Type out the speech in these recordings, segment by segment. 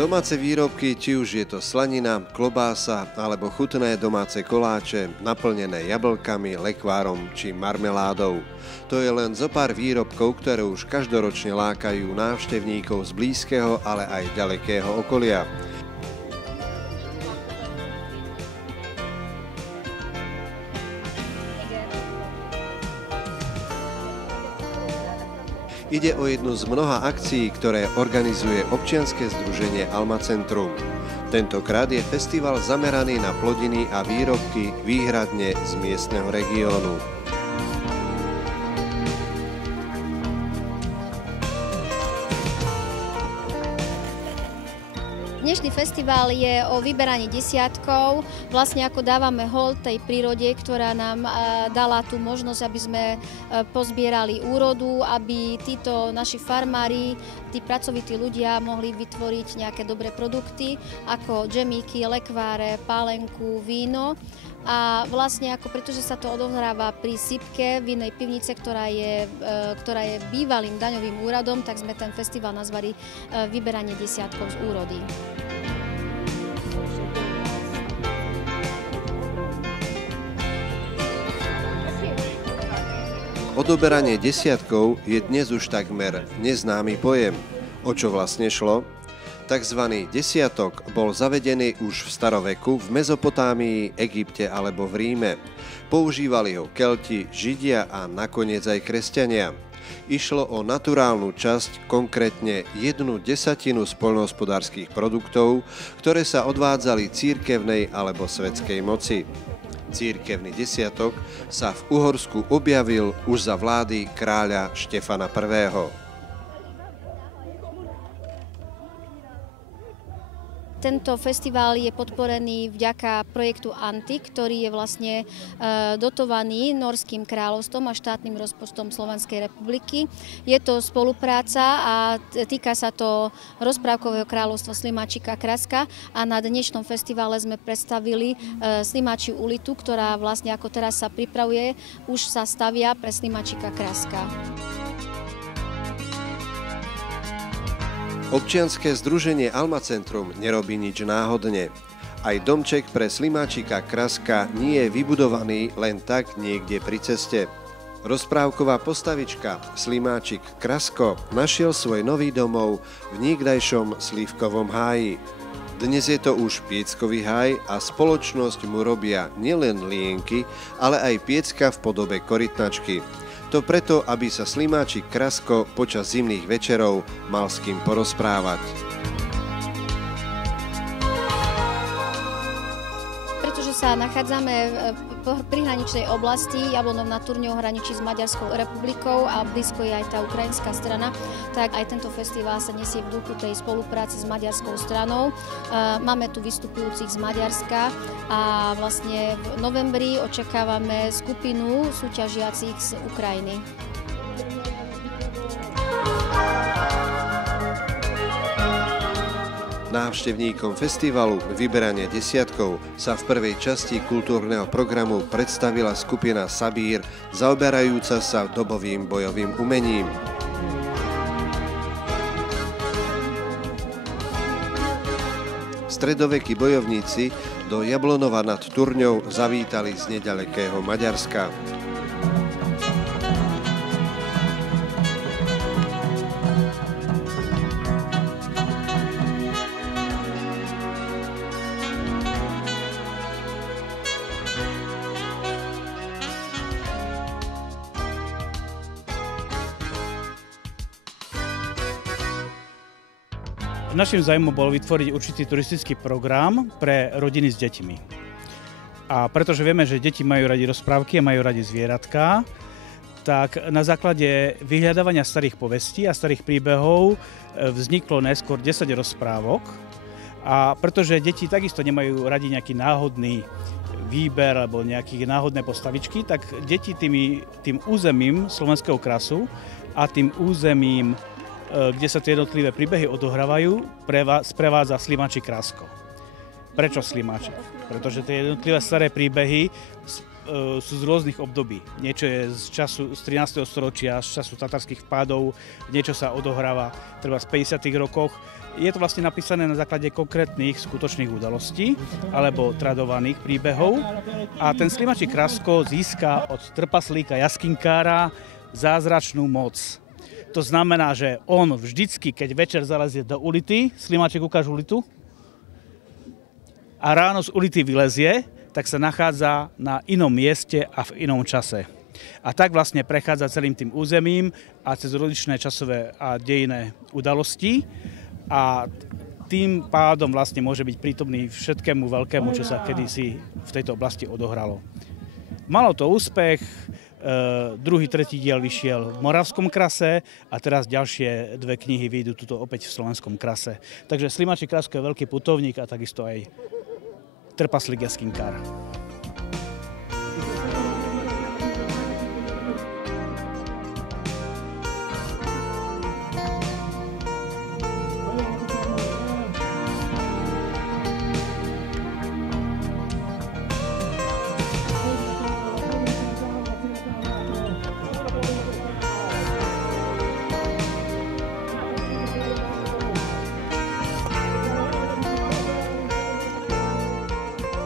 Domáce výrobky, či už je to slanina, klobása alebo chutné domáce koláče, naplnené jablkami, lekvárom či marmeládou. To je len zo pár výrobkov, ktoré už každoročne lákajú návštevníkov z blízkeho, ale aj ďalekého okolia. Ide o jednu z mnoha akcií, ktoré organizuje občianske združenie Alma Centrum. Tentokrát je festival zameraný na plodiny a výrobky výhradne z miestneho regiónu. Dnešný festival je o vyberaní desiatkov, vlastne ako dávame hold tej prírode, ktorá nám dala tú možnosť, aby sme pozbierali úrodu, aby títo naši farmári, tí pracovití ľudia mohli vytvoriť nejaké dobré produkty, ako džemíky, lekváre, pálenku, víno. A vlastne pretože sa to odohráva pri Sipke, vinnej pivnice, ktorá je bývalým daňovým úradom, tak sme ten festival nazvali Vyberanie desiatkov z úrody. Odoberanie desiatkov je dnes už takmer neznámy pojem. O čo vlastne šlo? Takzvaný desiatok bol zavedený už v staroveku v Mezopotámii, Egypte alebo v Ríme. Používali ho Kelti, Židia a nakoniec aj kresťania. Išlo o naturálnu časť, konkrétne 1/10 z poľnohospodárskych produktov, ktoré sa odvádzali cirkevnej alebo svetskej moci. Cirkevný desiatok sa v Uhorsku objavil už za vlády kráľa Štefana I. Tento festival je podporený vďaka projektu ANTI, ktorý je vlastne dotovaný Nórskym kráľovstvom a štátnym rozpočtom Slovenskej republiky. Je to spolupráca a týka sa to rozprávkového kráľovstva Slimáčika Kraska a na dnešnom festivale sme predstavili Slimáčiu ulitu, ktorá vlastne ako teraz sa pripravuje, už sa stavia pre Slimáčika Kraska. Občianske združenie Alma Centrum nerobí nič náhodne. Aj domček pre Slimáčika Kraska nie je vybudovaný len tak niekde pri ceste. Rozprávková postavička Slimáčik Krasko našiel svoj nový domov v niekdajšom slívkovom háji. Dnes je to už pieckový háj a spoločnosť mu robia nielen lienky, ale aj piecka v podobe korytnačky. To preto, aby sa Slimáčik Krasko počas zimných večerov mal s kým porozprávať. Pretože sa nachádzame v prihraničnej oblasti, Jablonov nad Turňou hraničí s Maďarskou republikou a blízko je aj tá ukrajinská strana, tak aj tento festival sa nesie v duchu tej spolupráce s maďarskou stranou. Máme tu vystupujúcich z Maďarska a vlastne v novembri očakávame skupinu súťažiacich z Ukrajiny. Návštevníkom festivalu Vyberanie desiatkov sa v prvej časti kultúrneho programu predstavila skupina Sabír, zaoberajúca sa dobovým bojovým umením. Stredovekí bojovníci do Jablonova nad Turňou zavítali z neďalekého Maďarska. Naším zájmom bolo vytvoriť určitý turistický program pre rodiny s deťmi. A pretože vieme, že deti majú radi rozprávky a majú radi zvieratká, tak na základe vyhľadávania starých povestí a starých príbehov vzniklo najskôr 10 rozprávok. A pretože deti takisto nemajú radi nejaký náhodný výber alebo nejaké náhodné postavičky, tak deti tým územím slovenského krasu a tým územím, kde sa tie jednotlivé príbehy odohrávajú, sprevádza Slimáčik Krasko. Prečo Slimáčik? Pretože tie jednotlivé staré príbehy sú z rôznych období. Niečo je z 13. storočia, z času tatarských vpádov, niečo sa odohráva treba z 50. rokoch. Je to vlastne napísané na základe konkrétnych skutočných udalostí alebo tradovaných príbehov a ten Slimačí Krasko získa od trpaslíka jaskinkára zázračnú moc. To znamená, že on vždycky, keď večer zalezie do ulity, Slimáček, ukáž ulitu, a ráno z ulity vylezie, tak sa nachádza na inom mieste a v inom čase. A tak vlastne prechádza celým tým územím a cez rozličné časové a dejinné udalosti a tým pádom vlastne môže byť prítomný všetkému veľkému, čo sa kedysi v tejto oblasti odohralo. Malo to úspech, druhý, tretí diel vyšiel v Moravskom krase a teraz ďalšie dve knihy vyjdú tuto opäť v Slovenskom krase. Takže Slimačí Krasko je veľký putovník a takisto aj trpaslík jaskinkár.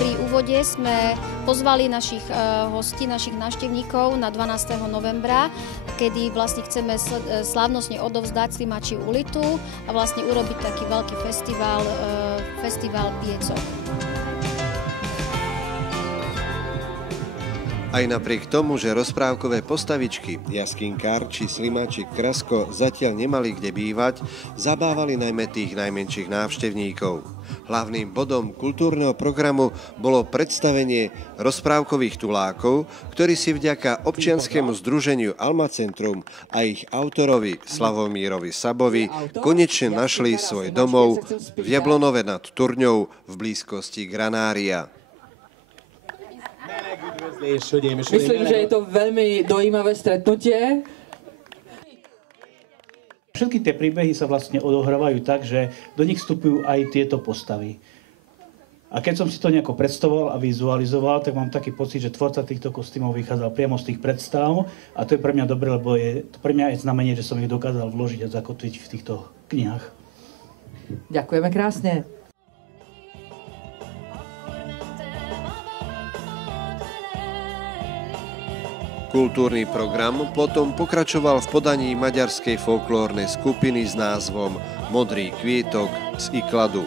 Pri úvode sme pozvali našich hostí, našich návštevníkov na 12. novembra, kedy vlastne chceme slávnostne odovzdať Slimačiu ulitu a vlastne urobiť taký veľký festival piecok. Aj napriek tomu, že rozprávkové postavičky Jaskinkár či Slimáčik Krasko zatiaľ nemali kde bývať, zabávali najmä tých najmenších návštevníkov. Hlavným bodom kultúrneho programu bolo predstavenie rozprávkových tulákov, ktorí si vďaka občianskému združeniu Alma Centrum a ich autorovi Slavomírovi Sabovi konečne našli svoj domov v Jablonove nad Turňou v blízkosti Granária. Myslím, že je to veľmi dojímavé stretnutie. Všetky tie príbehy sa vlastne odohrávajú tak, že do nich vstupujú aj tieto postavy. A keď som si to nejako predstavoval a vizualizoval, tak mám taký pocit, že tvorca týchto kostýmov vychádzal priamo z tých predstav a to je pre mňa dobré, lebo je to pre mňa aj znamenie, že som ich dokázal vložiť a zakotviť v týchto knihách. Ďakujeme krásne. Kultúrny program potom pokračoval v podaní maďarskej folklórnej skupiny s názvom Modrý kvietok z Ikladu.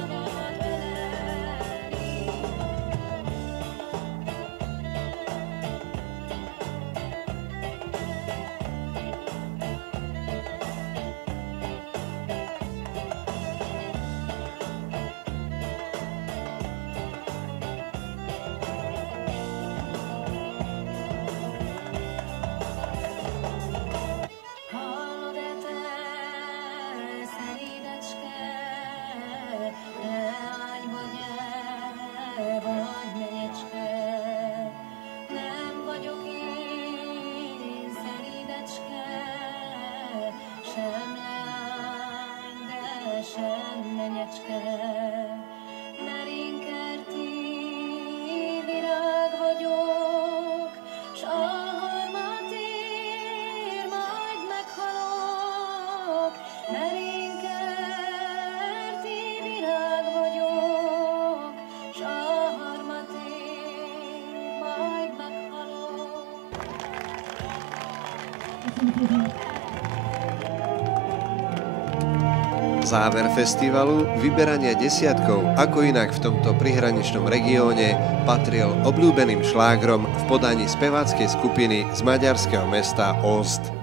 Záver festivalu, vyberania desiatkov, ako inak v tomto prihraničnom regióne, patril obľúbeným šlágrom v podaní speváckej skupiny z maďarského mesta Ózd.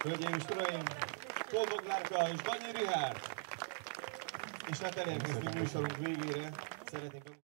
Hölgyeim és uraim, Kolbog Márka és Banyi Richárd! És hát elérkeztünk műsorunk végére. Szeretnénk